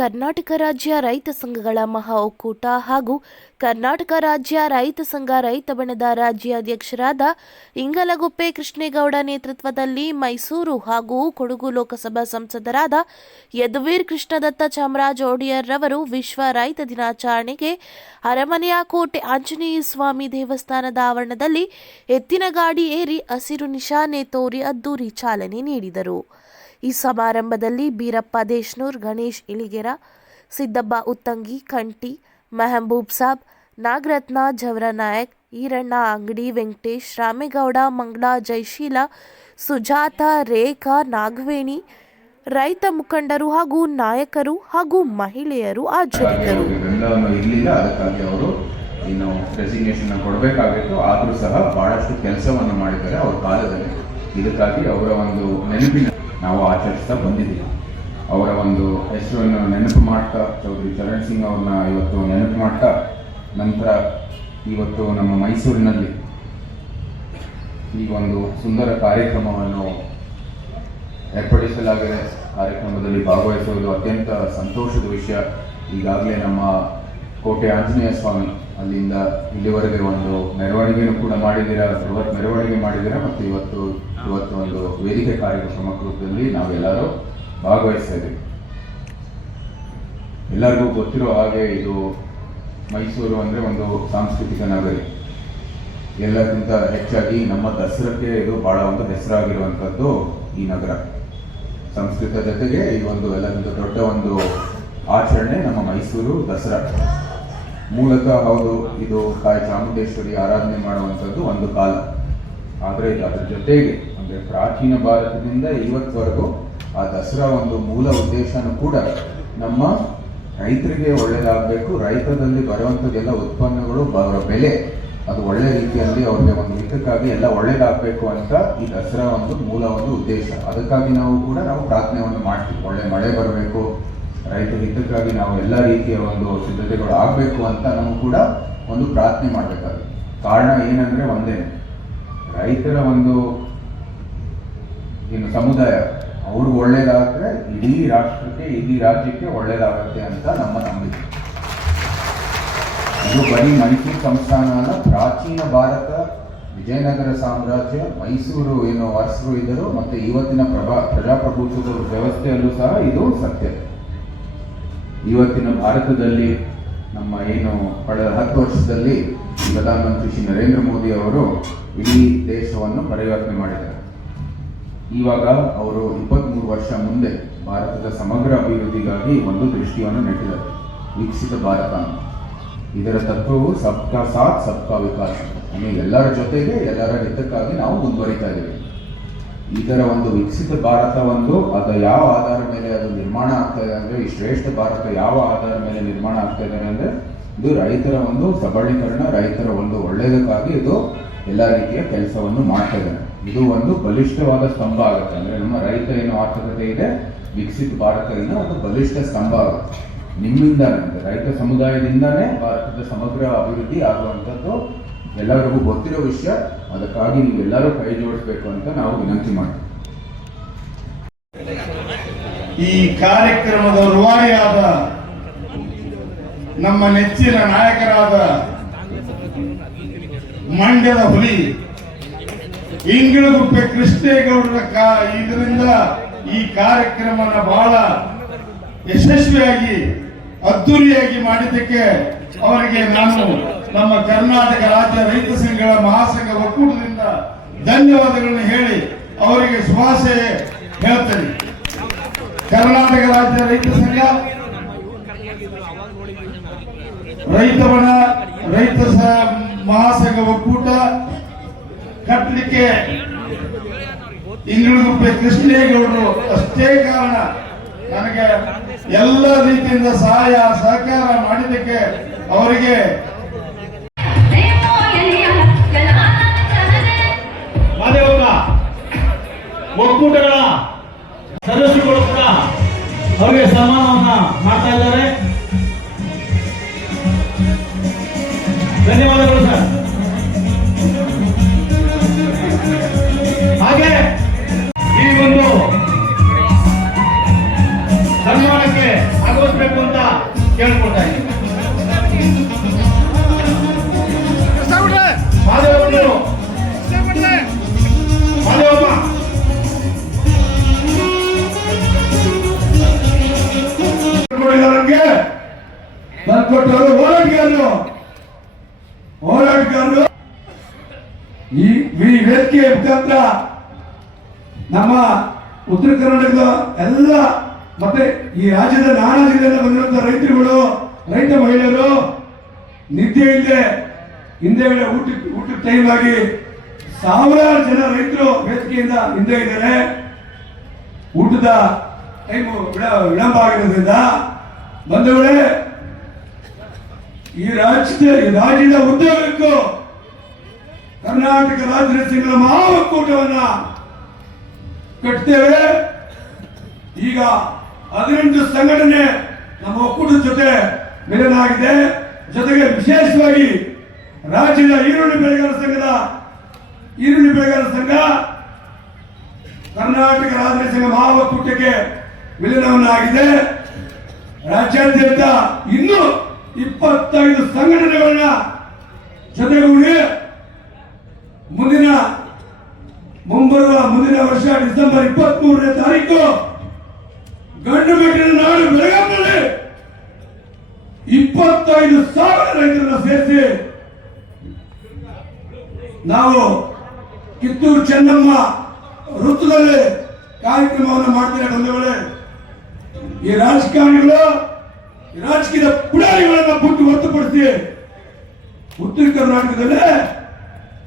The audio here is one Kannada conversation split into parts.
ಕರ್ನಾಟಕ ರಾಜ್ಯ ರೈತ ಸಂಘಗಳ ಮಹಾ ಒಕ್ಕೂಟ ಹಾಗೂ ಕರ್ನಾಟಕ ರಾಜ್ಯ ರೈತ ಸಂಘ ರೈತ ಬಣದ ರಾಜ್ಯಾಧ್ಯಕ್ಷರಾದ ಇಂಗಲಗುಪ್ಪೆ ಕೃಷ್ಣೇಗೌಡ ನೇತೃತ್ವದಲ್ಲಿ ಮೈಸೂರು ಹಾಗೂ ಕೊಡಗು ಲೋಕಸಭಾ ಸಂಸದರಾದ ಯದುವೀರ್ ಕೃಷ್ಣದತ್ತ ಚಾಮರಾಜ ಒಡೆಯರ್ ರವರು ವಿಶ್ವ ರೈತ ದಿನಾಚರಣೆಗೆ ಅರಮನೆಯ ಕೋಟೆ ಆಂಜನೇಯ ಸ್ವಾಮಿ ದೇವಸ್ಥಾನದ ಆವರಣದಲ್ಲಿ ಎತ್ತಿನ ಗಾಡಿ ಏರಿ ಹಸಿರು ನಿಶಾನೆ ತೋರಿ ಅದ್ದೂರಿ ಚಾಲನೆ ನೀಡಿದರು. ಈ ಸಮಾರಂಭದಲ್ಲಿ ಬೀರಪ್ಪ ದೇಶ್ನೂರ್, ಗಣೇಶ್ ಇಳಿಗೆರ ಸಿದ್ದಬ್ಬ ಉತ್ತಂಗಿ, ಕಂಟಿ, ಮೆಹಬೂಬ್ ಸಾಬ್, ನಾಗರತ್ನ ಜವರ ನಾಯಕ್, ಈರಣ್ಣ ಅಂಗಡಿ, ವೆಂಕಟೇಶ್, ರಾಮೇಗೌಡ ಮಂಗ್ಳಾ ಜಯಶೀಲ, ಸುಜಾತ, ರೇಖಾ, ನಾಗವೇಣಿ, ರೈತ ಮುಖಂಡರು ಹಾಗೂ ನಾಯಕರು ಹಾಗೂ ಮಹಿಳೆಯರು ಆಚರಿಸಿದರು ಇನ್ನು ರೆಸಿಗ್ನೇಷನ್ ಕೊಡಬೇಕಾಗಿತ್ತು. ಆದರೂ ಸಹ ಬಹಳಷ್ಟು ಕೆಲಸವನ್ನು ಮಾಡಿದ್ದಾರೆ. ಅವ್ರ ಕಾಲದಲ್ಲಿ ಇದಕ್ಕಾಗಿ ಅವರ ಒಂದು ನೆನಪಿನ ನಾವು ಆಚರಿಸ್ತಾ ಬಂದಿದ್ದೀವಿ. ಅವರ ಒಂದು ಹೆಸರನ್ನು ನೆನಪು ಮಾಡ್ತಾ, ಚೌಧರಿ ಚರಣ್ ಸಿಂಗ್ ಅವ್ರನ್ನ ಇವತ್ತು ನೆನಪು ಮಾಡ್ತಾ, ನಂತರ ಇವತ್ತು ನಮ್ಮ ಮೈಸೂರಿನಲ್ಲಿ ಈ ಒಂದು ಸುಂದರ ಕಾರ್ಯಕ್ರಮವನ್ನು ಏರ್ಪಡಿಸಲಾಗಿದೆ. ಕಾರ್ಯಕ್ರಮದಲ್ಲಿ ಭಾಗವಹಿಸುವುದು ಅತ್ಯಂತ ಸಂತೋಷದ ವಿಷಯ. ಈಗಾಗಲೇ ನಮ್ಮ ಕೋಟೆ ಆಂಜನೇಯ ಸ್ವಾಮಿ, ಅಲ್ಲಿಂದ ಇಲ್ಲಿವರೆಗೆ ಒಂದು ಮೆರವಣಿಗೆಯನ್ನು ಕೂಡ ಮಾಡಿದ್ದೀರಾ, ಬೃಹತ್ ಮೆರವಣಿಗೆ ಮಾಡಿದ್ದೀರಾ, ಮತ್ತು ಇವತ್ತು ಇವತ್ತು ಒಂದು ವೇದಿಕೆ ಕಾರ್ಯಕ್ರಮ ರೂಪದಲ್ಲಿ ನಾವೆಲ್ಲರೂ ಭಾಗವಹಿಸ್ತಾ ಎಲ್ಲರಿಗೂ ಗೊತ್ತಿರೋ ಹಾಗೆ ಇದು ಮೈಸೂರು ಅಂದರೆ ಒಂದು ಸಾಂಸ್ಕೃತಿಕ ನಗರಿ. ಎಲ್ಲಕ್ಕಿಂತ ಹೆಚ್ಚಾಗಿ ನಮ್ಮ ದಸರಕ್ಕೆ ಇದು ಬಹಳ ಒಂದು ಹೆಸರಾಗಿರುವಂಥದ್ದು ಈ ನಗರ. ಸಂಸ್ಕೃತ ಜೊತೆಗೆ ಈ ಒಂದು ಎಲ್ಲಕ್ಕಿಂತ ದೊಡ್ಡ ಒಂದು ಆಚರಣೆ ನಮ್ಮ ಮೈಸೂರು ದಸರಾ. ಮೂಲತಃ ಹೌದು, ಇದು ತಾಯಿ ಚಾಮುಂಡೇಶ್ವರಿ ಆರಾಧನೆ ಮಾಡುವಂಥದ್ದು ಒಂದು ಕಾಲ. ಆದರೆ ಅದರ ಜೊತೆಗೆ ಅಂದರೆ ಪ್ರಾಚೀನ ಭಾರತದಿಂದ ಇವತ್ತವರೆಗೂ ಆ ದಸರಾ ಒಂದು ಮೂಲ ಉದ್ದೇಶನೂ ಕೂಡ ನಮ್ಮ ರೈತರಿಗೆ ಒಳ್ಳೆಯದಾಗಬೇಕು ರೈತರಲ್ಲಿ ಬರುವಂಥದ್ದೆಲ್ಲ ಉತ್ಪನ್ನಗಳು ಅವರ ಬೆಲೆ, ಅದು ಒಳ್ಳೆ ರೀತಿಯಲ್ಲಿ ಅವ್ರಿಗೆ ಒಂದು ಹಿತಕ್ಕಾಗಿ ಎಲ್ಲ ಒಳ್ಳೇದಾಗಬೇಕು ಅಂತ ಈ ದಸರಾ ಒಂದು ಮೂಲ ಒಂದು ಉದ್ದೇಶ. ಅದಕ್ಕಾಗಿ ನಾವು ಕೂಡ ನಾವು ಪ್ರಾರ್ಥನೆಯನ್ನು ಮಾಡ್ತೀವಿ. ಒಳ್ಳೆ ಮಳೆ ಬರಬೇಕು ರೈತ ಹಿತಕ್ಕಾಗಿ ನಾವು ಎಲ್ಲ ರೀತಿಯ ಒಂದು ಸಿದ್ಧತೆಗಳು ಆಗಬೇಕು ಅಂತ ನಾವು ಕೂಡ ಒಂದು ಪ್ರಾರ್ಥನೆ ಮಾಡಬೇಕಾಗುತ್ತೆ. ಕಾರಣ ಏನಂದ್ರೆ ಒಂದೇ, ರೈತರ ಒಂದು ಏನು ಸಮುದಾಯ, ಅವ್ರಿಗೆ ಒಳ್ಳೇದಾದರೆ ಇಡೀ ರಾಷ್ಟ್ರಕ್ಕೆ, ಇಡೀ ರಾಜ್ಯಕ್ಕೆ ಒಳ್ಳೇದಾಗತ್ತೆ ಅಂತ ನಮ್ಮ ನಂಬಿಕೆ. ಇದು ಬರೀ ಮೈಸೂರು ಸಂಸ್ಥಾನ ಅಲ್ಲ, ಪ್ರಾಚೀನ ಭಾರತ, ವಿಜಯನಗರ ಸಾಮ್ರಾಜ್ಯ, ಮೈಸೂರು ಏನು ಅರಸರು ಇದ್ದರು, ಮತ್ತೆ ಇವತ್ತಿನ ಪ್ರಭಾ ಪ್ರಜಾಪ್ರಭುತ್ವದ ವ್ಯವಸ್ಥೆಯಲ್ಲೂ ಸಹ ಇದು ಸತ್ಯ. ಇವತ್ತಿನ ಭಾರತದಲ್ಲಿ ನಮ್ಮ ಏನು ಕಳೆದ ಹತ್ತು ವರ್ಷದಲ್ಲಿ ಪ್ರಧಾನಮಂತ್ರಿ ಶ್ರೀ ನರೇಂದ್ರ ಮೋದಿ ಅವರು ಇಡೀ ದೇಶವನ್ನು ಪರಿವರ್ತನೆ ಮಾಡಿದ್ದಾರೆ. ಇವಾಗ ಅವರು ಇಪ್ಪತ್ತ್ಮೂರು ವರ್ಷ ಮುಂದೆ ಭಾರತದ ಸಮಗ್ರ ಅಭಿವೃದ್ಧಿಗಾಗಿ ಒಂದು ದೃಷ್ಟಿಯನ್ನು ನೆಟ್ಟಿದ್ದಾರೆ. ವಿಕಸಿತ ಭಾರತ ಇದರ ತತ್ವವು ಸಬ್ಕಾ ಸಾಥ್, ಸಬ್ಕಾ ವಿಕಾಸ. ಅಂದರೆ ಎಲ್ಲರ ಜೊತೆಗೆ ಎಲ್ಲರ ಹಿತಕ್ಕಾಗಿ ನಾವು ಮುಂದುವರಿತಾ ಇದ್ದೀವಿ. ಇದರ ಒಂದು ವಿಕಸಿತ ಭಾರತ ಒಂದು, ಅದು ಯಾವ ಆಧಾರ ಮೇಲೆ ಅದು ನಿರ್ಮಾಣ ಆಗ್ತಾ ಇದೆ ಅಂದ್ರೆ, ಈ ಶ್ರೇಷ್ಠ ಭಾರತ ಯಾವ ಆಧಾರ ಮೇಲೆ ನಿರ್ಮಾಣ ಆಗ್ತಾ ಇದೆ ಅಂದ್ರೆ, ಇದು ರೈತರ ಒಂದು ಸಬಲೀಕರಣ, ರೈತರ ಒಂದು ಒಳ್ಳೆಯದಕ್ಕಾಗಿ ಇದು ಎಲ್ಲ ರೀತಿಯ ಕೆಲಸವನ್ನು ಮಾಡ್ತಾ ಇದ್ದಾರೆ ಇದು ಒಂದು ಬಲಿಷ್ಠವಾದ ಸ್ತಂಭ ಆಗುತ್ತೆ. ಅಂದ್ರೆ ನಮ್ಮ ರೈತ ಏನು ಆರ್ಥಿಕತೆ ಇದೆ, ವಿಕಸಿತ ಭಾರತದಿಂದ ಒಂದು ಬಲಿಷ್ಠ ಸ್ತಂಭ ಆಗುತ್ತೆ. ನಿಮ್ಮಿಂದ ರೈತ ಸಮುದಾಯದಿಂದಾನೇ ಭಾರತದ ಸಮಗ್ರ ಅಭಿವೃದ್ಧಿ ಆಗುವಂಥದ್ದು ಎಲ್ಲರಿಗೂ ಗೊತ್ತಿರೋ ವಿಷಯ, ಅದಕ್ಕಾಗಿ ನೀವೆಲ್ಲರೂ ಕೈ ಜೋಡಿಸಬೇಕು ಅಂತ ನಾವು ವಿನಂತಿ ಮಾಡ್ತೀವಿ. ಈ ಕಾರ್ಯಕ್ರಮದ ರೂವಾರಿಯಾದ ನಮ್ಮ ನೆಚ್ಚಿನ ನಾಯಕರಾದ ಮಂಡ್ಯದ ಹುಲಿ, ಇಂಗಿಳಗುಪ್ಪೆ ಕೃಷ್ಣೇಗೌಡರ ಇದರಿಂದ ಈ ಕಾರ್ಯಕ್ರಮನ ಬಹಳ ಯಶಸ್ವಿಯಾಗಿ ಅದ್ದೂರಿಯಾಗಿ ಮಾಡಿದ್ದಕ್ಕೆ ಅವರಿಗೆ ನಾನು ನಮ್ಮ ಕರ್ನಾಟಕ ರಾಜ್ಯ ರೈತ ಸಂಘಗಳ ಮಹಾಸಂಘ ಒಕ್ಕೂಟದಿಂದ ಧನ್ಯವಾದಗಳನ್ನು ಹೇಳಿ ಅವರಿಗೆ ಶುಭಾಶಯ ಹೇಳ್ತೇನೆ. ಕರ್ನಾಟಕ ರಾಜ್ಯ ರೈತ ಸಂಘ ರೈತ ಬಣ ರೈತ ಮಹಾಸಂಘ ಒಕ್ಕೂಟ ಕಟ್ಟಲಿಕ್ಕೆ ಇಂಗಳಗುಪ್ಪೆ ಕೃಷ್ಣೇಗೌಡರು ಅಷ್ಟೇ ಕಾರಣ. ನನಗೆ ಎಲ್ಲ ರೀತಿಯಿಂದ ಸಹಾಯ ಸಹಕಾರ ಮಾಡಿದ್ದಕ್ಕೆ ಅವರಿಗೆ ಒಕ್ಕೂಟಗಳ ಸದಸ್ಯರುಗಳು ಕೂಡ ಅವರಿಗೆ ಸನ್ಮಾನವನ್ನ ಮಾಡ್ತಾ ಇದ್ದಾರೆ. ಧನ್ಯವಾದಗಳು. ಹೋರಾಟಗಾರರು. ಹೋರಾಟಗಾರರು. ಈ ಈ ವೇದಿಕೆ ಮುಖಾಂತರ ನಮ್ಮ ಉತ್ತರ ಕರ್ನಾಟಕದ ಎಲ್ಲ ಮತ್ತೆ ಈ ರಾಜ್ಯದ ನಾನಾ ಜಿಲ್ಲೆಯಿಂದ ಬಂದಿರುವಂತಹ ರೈತರುಗಳು, ರೈತ ಮಹಿಳೆಯರು, ನಿದ್ದೆ ಇಲ್ಲದೆ ಹಿಂದೆಗಡೆ ಊಟ ಊಟದ ಟೈಮ್ ಆಗಿ ಸಾವಿರಾರು ಜನ ರೈತರು ವೇದಿಕೆಯಿಂದ ಹಿಂದೆ ಇದ್ದಾರೆ. ಊಟದ ಟೈಮ್ ವಿಳಂಬ ಆಗಿರೋದ್ರಿಂದ ಬಂಧುಗಳೇ ಈ ರಾಜ್ಯದ ರಾಜ್ಯದ ಉದ್ಯೋಗಕ್ಕೂ ಕರ್ನಾಟಕ ರಾಜ್ಯ ರೈತಗಳ ಮಹಾಕೂಟವನ್ನ ಕಟ್ತೇವೆ. ಈಗ ಹದಿನೆಂಟು ಸಂಘಟನೆ ನಮ್ಮ ಒಕ್ಕೂಟದ ಜೊತೆ ಮಿಲನಾಗಿದೆ ಜೊತೆಗೆ ವಿಶೇಷವಾಗಿ ರಾಜ್ಯದ ಈರುಳ್ಳಿ ಬೆಳೆಗಾರ ಸಂಘದ, ಈರುಳ್ಳಿ ಬೆಳೆಗಾರ ಸಂಘ ಕರ್ನಾಟಕ ರಾಜ್ಯ ಸಂಘ ಮಹಾಕೂಟಕ್ಕೆ ಮಿಲನವನ್ನಾಗಿದೆ. ರಾಜ್ಯಾದ್ಯಂತ ಇನ್ನೂ ಇಪ್ಪತ್ತೈದು ಸಂಘಟನೆಗಳನ್ನ ಜೊತೆಗೂಡಿ ಮುಂದಿನ ಮುಂಬರುವ ಮುಂದಿನ ವರ್ಷ ಡಿಸೆಂಬರ್ ಇಪ್ಪತ್ತ್ ಮೂರನೇ ತಾರೀಕು ಗಂಡು ಬೆಟ್ಟಿನ ನಾಡು ಬೆಳಗಾವಿಯಲ್ಲಿ ಇಪ್ಪತ್ತೈದು ಸಾವಿರ ರೈತರನ್ನ ಸೇರಿಸಿ ನಾವು ಕಿತ್ತೂರು ಚೆನ್ನಮ್ಮ ವೃತ್ತದಲ್ಲಿ ಕಾರ್ಯಕ್ರಮವನ್ನು ಮಾಡ್ತೀರ ಬಂಧುಗಳೇ? ಈ ರಾಜಕಾರಣಿಗಳು ಈ ರಾಜಕೀಯದ ಪುಡಾರಿಗಳನ್ನ ಬಿಟ್ಟು ಹೊರತುಪಡಿಸಿ ಉತ್ತರ ಕರ್ನಾಟಕದಲ್ಲೇ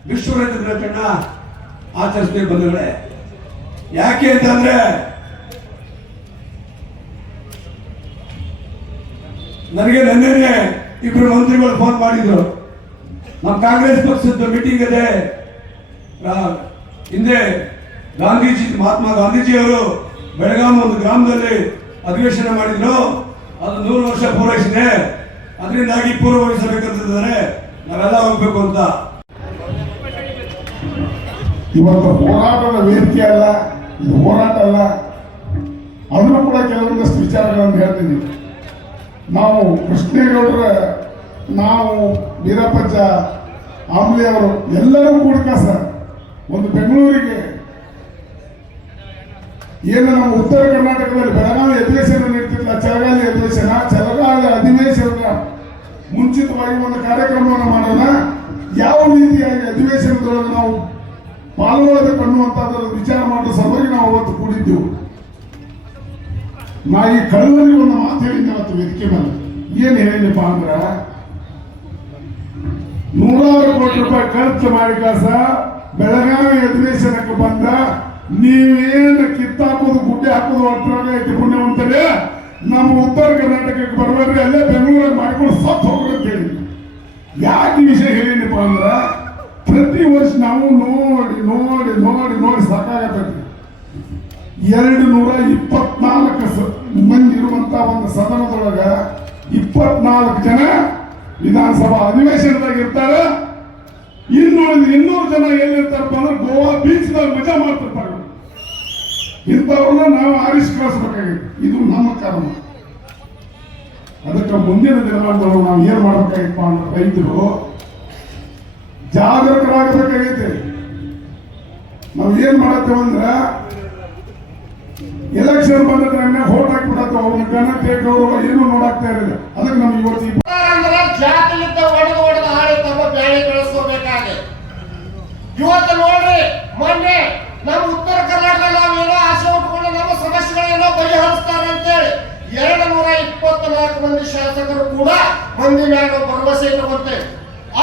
ವಿಶ್ವ ದಿನಾಚರಣ ಆಚರಿಸ್ತೀವಿ ಬಂಧುಗಳೇ. ಯಾಕೆ ಅಂತಂದ್ರೆ ನನಗೆ ನಿನ್ನೆನೆ ಇಬ್ಬರು ಮಂತ್ರಿಗಳು ಫೋನ್ ಮಾಡಿದ್ರು. ನಮ್ಮ ಕಾಂಗ್ರೆಸ್ ಪಕ್ಷದ ಮೀಟಿಂಗ್ ಇದೆ ಹಿಂದೆ ಗಾಂಧೀಜಿ, ಮಹಾತ್ಮ ಗಾಂಧೀಜಿಯವರು ಬೆಳಗಾಂ ಒಂದು ಗ್ರಾಮದಲ್ಲಿ ಅಧಿವೇಶನ ಮಾಡಿದ್ರು. ಅದು ನೂರು ವರ್ಷ ಪೂರೈಸಿದೆ. ಅದರಿಂದಾಗಿ ಪೂರ್ವವಹಿಸಬೇಕಂತಿದ್ದಾರೆ. ನಾವೆಲ್ಲ ಹೋಗ್ಬೇಕು ಅಂತ. ಇವತ್ತು ಹೋರಾಟದ ವೇದಿಕೆ ಅಲ್ಲ, ಇದು ಹೋರಾಟ ಅಲ್ಲ. ಅದನ್ನು ಕೂಡ ಕೆಲವೊಂದಷ್ಟು ವಿಚಾರಗಳನ್ನು ಹೇಳ್ತೀನಿ. ನಾವು ಕೃಷ್ಣೇಗೌಡರ, ನಾವು ವೀರಪ್ಪಜ್ಜ ಆಮ್ಲೆ ಅವರು ಎಲ್ಲರೂ ಕೂಡ ಸರ್ ಒಂದು ಬೆಂಗಳೂರಿಗೆ ಏನು ನಮ್ಮ ಉತ್ತರ ಕರ್ನಾಟಕದಲ್ಲಿ ಬೆಳಗಾವಿ ಅಧಿವೇಶನ ನಡೀತಿಲ್ಲ ಚಳಗಾಲಿ ಅಧಿವೇಶನ ಚಳಗಾಲಿ ಅಧಿವೇಶನದ ಮುಂಚಿತವಾಗಿ ಒಂದು ಕಾರ್ಯಕ್ರಮವನ್ನು ಮಾಡೋಣ. ಯಾವ ರೀತಿಯಾಗಿ ಅಧಿವೇಶನದೊಳಗೆ ನಾವು ಪಾಲ್ಗೊಳ್ಳಬೇಕು ಅನ್ನುವಂಥದ್ದರ ವಿಚಾರ ಮಾಡೋ ಸಲುವಾಗಿ ನಾವು ಅವತ್ತು ಕೂಡಿದ್ದೆವು ನಾ ಈ ಕಳೆದಲ್ಲಿ ಒಂದು ಮಾತು ಹೇಳಿದ್ದೆ ಅವತ್ತು ವೇದಿಕೆ ಮೇಲೆ. ಏನು ಹೇಳಿದಪ್ಪ ಅಂದ್ರ, ನೂರಾರು ಕೋಟಿ ರೂಪಾಯಿ ಖರ್ಚು ಮಾಡಿ ಕಾಸ ಬೆಳಗಾವಿ ಅಧಿವೇಶನಕ್ಕೆ ಬಂದ ನೀವೇನು ಕಿತ್ತಾಕೋದು, ಗುಡ್ಡೆ ಹಾಕೋದು ಅಷ್ಟರಾಗ ಐತಿ ಪುಣ್ಯವಂತರೇ ನಮ್ಮ ಉತ್ತರ ಕರ್ನಾಟಕಕ್ಕೆ ಬರಬೇಡ್ರಿ ಅಲ್ಲೇ ಬೆಂಗಳೂರಲ್ಲಿ ಮಾಡ್ಕೊಂಡು ಸತ್ತು ಹೋಗ್ರಿ ಯಾಕೆ ಈ ವಿಷಯ ಹೇಳಿನಪ್ಪ ಅಂದ್ರೆ, ಪ್ರತಿ ವರ್ಷ ನಾವು ನೋಡಿ ನೋಡಿ ನೋಡಿ ನೋಡಿ ಸಾಕಾಗತ್ತೈತಿ. ಎರಡು ನೂರ ಇಪ್ಪತ್ನಾಲ್ಕು ಮಂದಿ ಇರುವಂತ ಒಂದು ಸದನದೊಳಗ ಇಪ್ಪತ್ನಾಲ್ಕು ಜನ ವಿಧಾನಸಭಾ ಅಧಿವೇಶನದಾಗ ಇರ್ತಾರೆ. ಇನ್ನೂರು ಇನ್ನೂರು ಜನ ಏನಿರ್ತಾರಪ್ಪ ಅಂದ್ರೆ ಗೋವಾ ಬೀಚ್ದಾಗ ಮಜಾ ಮಾಡ್ತಿರ್ತಾರೆ. ಇಂಥವ್ರನ್ನ ನಾವು ಆರಿಸಿ ಕಳಿಸ್ಬೇಕಾಗಿತ್ತು ಇದು ನಮ್ಮ ಕಾರಣ ಅದಕ್ಕೆ ಮುಂದಿನ ದಿನಗಳಲ್ಲಿ ನಾವು ಏನ್ ಮಾಡ್ಬೇಕಾಗಿತ್ತಪ್ಪ ಅಂದ್ರೆ ರೈತರು ಜಾಗೃತರಾಗಬೇಕಾಗೈತೆ. ನಾವು ಏನ್ ಮಾಡತ್ತೇವೆ ಅಂದ್ರೆ ಎಲೆಕ್ಷನ್ ಬಂದ ಟೈಮ್ನಾಗ ಹೋಟ್ ಹಾಕ್ಬಿಡತ್ತವ. ಅವ್ರ ಗಣ ಅವರು ಏನು ನೋಡಾಕ್ತಾ ಇರಲಿಲ್ಲ. ಅದಕ್ಕೆ ನಮ್ಗೆ ಇವತ್ತು ಬೆಳೆಸ್ಕೋಬೇಕಾಗಿದೆ ಇವತ್ತು ನೋಡ್ರಿ, ಮೊನ್ನೆ ನಮ್ಮ ಎರಡು ನೂರ ಇಪ್ಪತ್ನಾಲ್ಕು ಮಂದಿ ಶಾಸಕರು ಕೂಡ ಮಂದಿ ಮ್ಯಾಗ ಭರವಸೆ ಇರುವಂತೆ.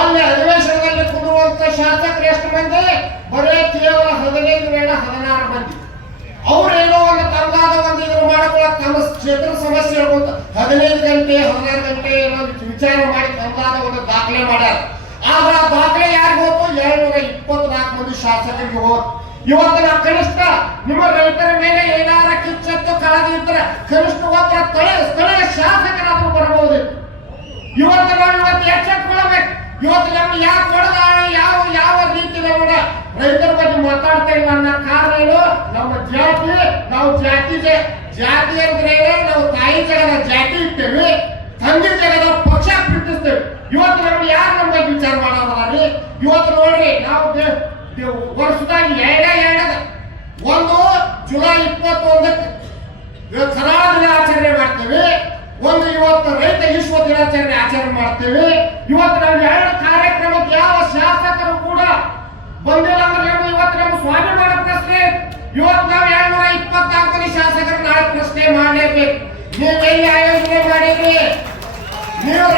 ಅಲ್ಲಿ ಅಧಿವೇಶನದಲ್ಲಿ ಕೊಡುವಂತ ಶಾಸಕರು ಎಷ್ಟು ಮಂದಿ? ಬರೇ ಕೇವಲ ಹದಿನೈದು ವೇಳೆ ಹದಿನಾರು ಮಂದಿ. ಅವ್ರೇನೋ ಒಂದು ತಮ್ಮದಾದ ಒಂದು ಇದನ್ನು ಮಾಡಿಕೊಳ್ಳ ತಮ್ಮ ಕ್ಷೇತ್ರ ಸಮಸ್ಯೆ ಇರ್ಬೋದು ಹದಿನೈದು ಗಂಟೆ, ಹದಿನಾರು ಗಂಟೆ ಏನೋ ವಿಚಾರ ಮಾಡಿ ತಮ್ಮದಾದ ಒಂದು ದಾಖಲೆ ಮಾಡ್ಯಾರ. ಆದ್ರೆ ಆ ದಾಖಲೆ ಯಾರಿಗೂ ಎರಡು ನೂರ ಇಪ್ಪತ್ನಾಲ್ಕು ಮಂದಿ ಶಾಸಕರಿಗೆ ಹೋತ್. ಇವತ್ತು ನಾವು ಕನಿಷ್ಠ ನಿಮ್ಮ ರೈತರ ಮೇಲೆ ಏನಾರ ಕಿಚ್ಚತ್ತು ಕಳೆದಿದ್ರೆ ಕನಿಷ್ಠ ಒಬ್ಬ ಸ್ಥಳೀಯ ಸ್ಥಳೀಯ ಶಾಸಕರಾದ್ರೂ ಬರಬಹುದು ಇವತ್ತು ನಾವು ಇವತ್ತು ಎಚ್ಚೆತ್ಕೊಳ್ಬೇಕು ಇವತ್ತು ನಮ್ಗೆ ಯಾಕೆ ಕೊಡದ ಯಾವ ಯಾವ ರೀತಿ ನಮ್ಮನ್ನ ರೈತರ ಬಗ್ಗೆ ಮಾತಾಡ್ತಾ ಇಲ್ಲ ಅನ್ನೋ ಕಾರಣ ನಮ್ಮ ಜಾತಿ, ನಾವು ಜಾತಿ ಜಾತಿ ಅಂದ್ರೆ ನಾವು ತಾಯಿ ಜಗದ ಜಾತಿ ಇರ್ತೇವೆ ತಂದೆ ಜಗದ ಪಕ್ಷ ಪ್ರೀತಿಸ್ತೇವೆ. ಇವತ್ತು ನಮ್ಗೆ ಯಾರು ನಮ್ಮ ಬಗ್ಗೆ ವಿಚಾರ ಮಾಡೋದ್ರಿ ಇವತ್ತು ನೋಡ್ರಿ, ನಾವು ವರ್ಷದಾಗ ಎರಡೇ ಎರಡದ. ಒಂದು ಜುಲೈ ಇಪ್ಪತ್ತೊಂದಕ್ಕೆ. ದಿನ ಆಚರಣೆ ಮಾಡ್ತೇವೆ. ಒಂದು ಇವತ್ತು ರೈತ ವಿಶ್ವ ದಿನಾಚರಣೆ ಆಚರಣೆ ಮಾಡ್ತೀವಿ. ಇವತ್ತು ನಾವು ಎರಡು ಕಾರ್ಯಕ್ರಮಕ್ಕೆ ಯಾವ ಶಾಸಕರು ಕೂಡ ಬಂದಿಲ್ಲ ಅಂದ್ರೆ ಇವತ್ತು ನಮ್ಮ ಸ್ವಾಮಿ ಮಾಡೋ ಪ್ರಶ್ನೆ. ಇವತ್ತು ನಾವು ಎರಡ್ನೂರ ಇಪ್ಪತ್ನಾಲ್ಕನೇ ಶಾಸಕರು ನಾಳೆ ಪ್ರಶ್ನೆ ಮಾಡಲೇಬೇಕು. ನೀವು ಎಲ್ಲಿ ಆಯೋಜನೆ ಮಾಡಿದ್ರಿ? ನೀವು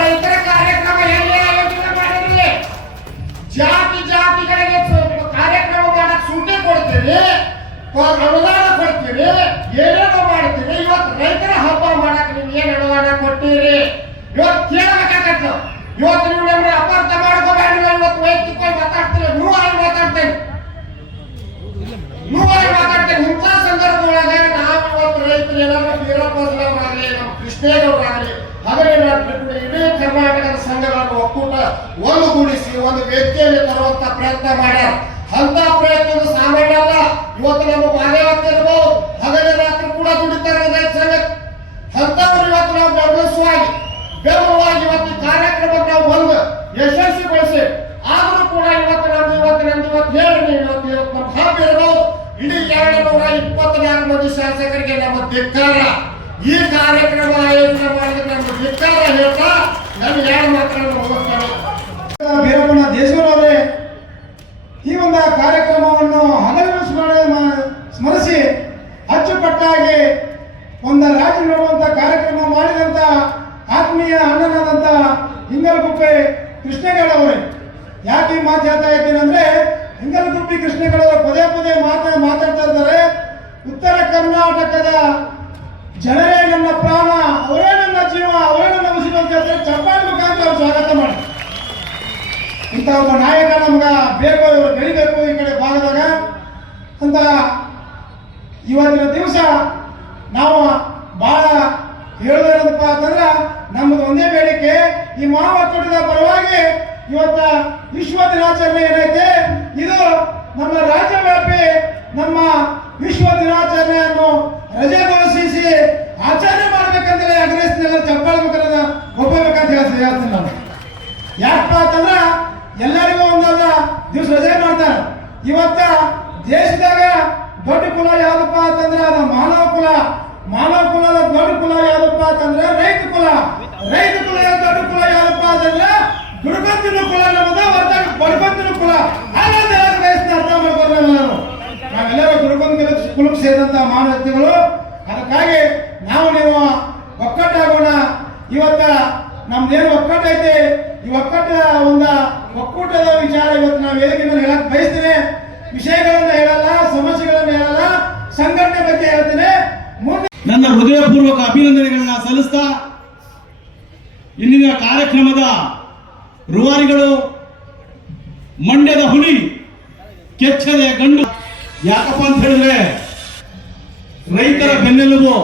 ಅನುದಾನ ಕೊಡ್ತೀರಿ, ಏನೇನೋ ಮಾಡ್ತೀರಿ, ಇವತ್ತು ರೈತರ ಹಬ್ಬ ಮಾಡಕ್ ನೀವು ಏನ್ ಅನುದಾನ ಕೊಟ್ಟಿರಿ? ಇವತ್ತು ಕೇಳಬೇಕಾಗತ್ತ. ಇವತ್ತು ನೀವು ನಮ್ಗೆ ಅಪಾರ್ಥ ಮಾಡ್ಕೋಬೇಡಿ ಇವತ್ತು ವೈಯಕ್ತಿಕವಾಗಿ ಮಾತಾಡ್ತೀರಿ ನೀವು ಆಗಿ ಮಾತಾಡ್ತೇನೆ ನೀವು ಆಗಿ ಮಾತಾಡ್ತೇನೆ ಇಂಥ ಸಂದರ್ಭದೊಳಗೆ ನಾವು ಇವತ್ತು ರೈತರು ಏನಾದ್ರು ವೀರಪ್ಪನವರಾಗಲಿ ನಮ್ಮ ಕೃಷ್ಣೇಗೌಡರಾಗಲಿ ಹಗಲಿನ ಇಡೀ ಕರ್ನಾಟಕದ ಸಂಘಗಳನ್ನು ಒಕ್ಕೂಟ ಒಂದುಗೂಡಿಸಿ ಒಂದು ವೇದಿಕೆಯಲ್ಲಿ ತರುವಂತ ಪ್ರಯತ್ನ ಮಾಡ್ಯಾರ. ಅಂತ ಪ್ರಯತ್ನ ಸಾಮಾನ್ಯ ಅಲ್ಲ. ಇವತ್ತು ನಮ್ಮ ಮಾದೇವಕ್ಕೆ ಇರ್ಬೋದು ಹಗಲಿ ರಾತ್ರಿ ಕೂಡ ದುಡಿತಾರೆ ರೈತ ಸಂಘ ಅಂತವ್ರು ಇವತ್ತು ನಾವು ಬೆಂಬಲಿಸುವಾಗಿ ಬೆಂಬಲವಾಗಿ ಇವತ್ತು ಕಾರ್ಯಕ್ರಮಕ್ಕೆ ನಾವು ಒಂದು ಯಶಸ್ವಿಗೊಳಿಸಿ ಆದರೂ ಕೂಡ ಇವತ್ತು ನಮ್ದು ಇವತ್ತು ನಮ್ದು ಇವತ್ತು ಹೇಳಿ ನೀವು ಇವತ್ತು ಇವತ್ತು ನಮ್ಮ ಇರ್ಬೋದು ಇಡೀ ಎರಡು ನೂರ ಇಪ್ಪತ್ನಾಲ್ಕು ಮಂದಿ ಶಾಸಕರಿಗೆ ನಮ್ಮ ಧಿಕ್ಕಾರ. ಈ ಕಾರ್ಯಕ್ರಮ ಆಯೋಜನೆ ಮಾಡಿದ ನಮ್ಮ ಧಿಕ್ಕಾರ ಹೇಳ್ತಾ ನಮ್ಮ ಎರಡು ಮಕ್ಕಳನ್ನು ಹೋಗ್ತಾರೆ? ವೀರಪ್ಪನ ದೇಶವರವರೇ ಒಂದು ಕಾರ್ಯಕ್ರಮವನ್ನು ಹಲವು ಸ್ಮರಿಸಿ ಅಚ್ಚುಕಟ್ಟಾಗಿ ಒಂದು ರಾಜ್ಯ ನೋಡುವಂತ ಕಾರ್ಯಕ್ರಮ ಮಾಡಿದಂತ ಆತ್ಮೀಯ ಅಣ್ಣನಾದಂತ ಹಿಂಗಲಗುಪ್ಪೆ ಕೃಷ್ಣೇಗೌಡ ಅವರೇ ಯಾಕೆ ಮಾತು ಹೇಳ್ತಾ ಇದ್ದೀನಿ ಅಂದ್ರೆ ಹಿಂಗಲಗುಪ್ಪಿ ಕೃಷ್ಣೇಗೌಡ ಅವರು ಪದೇ ಪದೇ ಮಾತ, ಮಾತಾಡ್ತಾ ಇದ್ದಾರೆ. ಉತ್ತರ ಕರ್ನಾಟಕದ ಜನರೇ ನನ್ನ ಪ್ರಾಣ, ಅವರೇ ನನ್ನ ಜೀವ, ಅವರೇ ನನ್ನ ಮುಸಿಬಂತ ಚಪ್ಪಾಳೆ ಮುಖಾಂತರ ಅವ್ರು ಸ್ವಾಗತ ಮಾಡಿ ಇಂಥ ಒಬ್ಬ ನಾಯಕ ನಮ್ಗೆ ಬೇಕು ಇವರು ಬೆಳಿಬೇಕು ಈ ಕಡೆ ಭಾಗದಾಗ. ಅಂತ ಇವತ್ತಿನ ದಿವಸ ನಾವು ಬಹಳ ಹೇಳೋದೇನಪ್ಪ ಅಂತಂದ್ರೆ ನಮ್ಮದು ಒಂದೇ ಬೇಡಿಕೆ ಈ ಮಾವ ಒಕ್ಕೂಟದ ಪರವಾಗಿ ಇವತ್ತ ವಿಶ್ವ ದಿನಾಚರಣೆ ಏನೈತೆ? ಇದು ನಮ್ಮ ರಾಜ್ಯವ್ಯಾಪಿ ನಮ್ಮ ವಿಶ್ವ ದಿನಾಚರಣೆಯನ್ನು ರಜೆಗೊಳಿಸಿ ಆಚರಣೆ ಮಾಡ್ಬೇಕಂದ್ರೆ ಅಗ್ರಹಿಸಿದ ಚಪ್ಪಾಳ ಮುಖದ ಒಪ್ಪಬೇಕಂತ ಹೇಳ್ತೀನಿ ನಾನು. ಯಾಕಪ್ಪ ಅಂತಂದ್ರ ಎಲ್ಲರಿಗೂ ಒಂದಲ್ಲ ದಿವಸ ರಜೆ ಮಾಡ್ತಾರೆ. ಇವತ್ತ ದೇಶದಾಗ ದೊಡ್ಡ ಕುಲ ಯಾವ್ದಪ್ಪ ಅಂತಂದ್ರೆ ಅದು ಮಾನವ ಕುಲ. ಮಾನವ ಕುಲದ ದೊಡ್ಡ ಕುಲ ಯಾವ್ದಪ್ಪ ಅಂತಂದ್ರೆ ರೈತ ಕುಲ. ರೈತ ಕುಲ ದೊಡ್ಡ ಕುಲ ಯಾವ್ದಪ್ಪ ಅಂತಂದ್ರೆ ದುರ್ಗಂತಿನ ಕುಲ ನಮ್ಮದು, ಹೊರತಾಗ ಕುಲ. ವಯಸ್ಸಿನ ಅರ್ಥ ಮಾಡ್ಕೊಂಡ್ರೆ ನಾವು ನಾವೆಲ್ಲರೂ ದುರ್ಗಂತಿನ ಕುಲಕ್ಕೆ ಸೇರಿದಂತ ಮಾನವ ಅದಕ್ಕಾಗಿ ನಾವು ನೀವು ಒಕ್ಕಟ್ಟಾಗೋಣ. ಇವತ್ತ ನಮ್ದೇನು ಒಕ್ಕಟ್ಟೈತೆ ಈ ಒಕ್ಕಟ್ಟ ಒಂದ ಒಕ್ಕೂಟದ ವಿಚಾರ ಇವತ್ತು ನಾವು ವೇದಿಕೆ ಮೇಲೆ ಹೇಳಕ್ ಬಯಸ್ತೇನೆ. ವಿಷಯಗಳನ್ನ ಹೇಳಲ್ಲ ಸಮಸ್ಯೆಗಳನ್ನ ಹೇಳಲ್ಲ ಸಂಘಟನೆ ಬಗ್ಗೆ ಹೇಳ್ತೇನೆ. ಮುಂದೆ ನನ್ನ ಹೃದಯಪೂರ್ವಕ ಅಭಿನಂದನೆಗಳನ್ನ ಸಲ್ಲಿಸ್ತಾ ಇಂದಿನ ಕಾರ್ಯಕ್ರಮದ ರುವಾರಿಗಳು ಮಂಡ್ಯದ ಹುಲಿ ಕೆಚ್ಚದ ಗಂಡು. ಯಾಕಪ್ಪ ಅಂತ ಹೇಳಿದ್ರೆ ರೈತರ ಬೆನ್ನೆಲುಬು.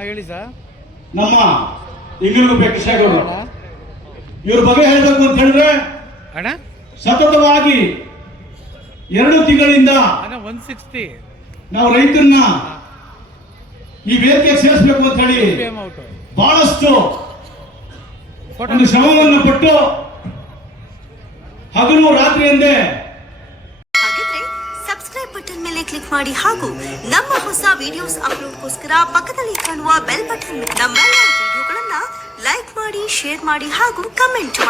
ಹೇಳಿ ಸರ್. ನಮ್ಮ ಇಂಗಲಗುಪ್ಪೆ ಕೃಷ್ಣೇಗೌಡರು ಇವ್ರ ಬಗ್ಗೆ ಹೇಳಬೇಕು ಅಂತ ಹೇಳಿದ್ರೆ ಸತತವಾಗಿ ಎರಡು ತಿಂಗಳಿಂದ ಅಣ್ಣ ಒನ್ ಸಿಕ್ಸ್ಟಿ ನಾವು ರೈತರನ್ನ ಈ ವೇದಿಕೆ ಸೇರಿಸಬೇಕು ಅಂತ ಹೇಳಿ ಬಹಳಷ್ಟು ಒಂದು ಶ್ರಮವನ್ನು ಪಟ್ಟು ಹಗಲು ರಾತ್ರಿ ಎಂದೇ ಹಾಗಿದ್ರೆ ಸಬ್ಸ್ಕ್ರೈಬ್ ಬಟನ್ ಮೇಲೆ ಕ್ಲಿಕ್ ಮಾಡಿ ಹಾಗೂ ನಮ್ಮ ಹೊಸ ವಿಡಿಯೋಸ್ ಅಪ್ಲೋಡ್ಗೋಸ್ಕರ ಪಕ್ಕದಲ್ಲಿ ಕಾಣುವ ಬೆಲ್ ಬಟನ್ ನಮ್ಮೆಲ್ಲ ವಿಡಿಯೋಗಳನ್ನ ಲೈಕ್ ಮಾಡಿ ಶೇರ್ ಮಾಡಿ ಹಾಗೂ ಕಮೆಂಟ್ ಮಾಡಿ.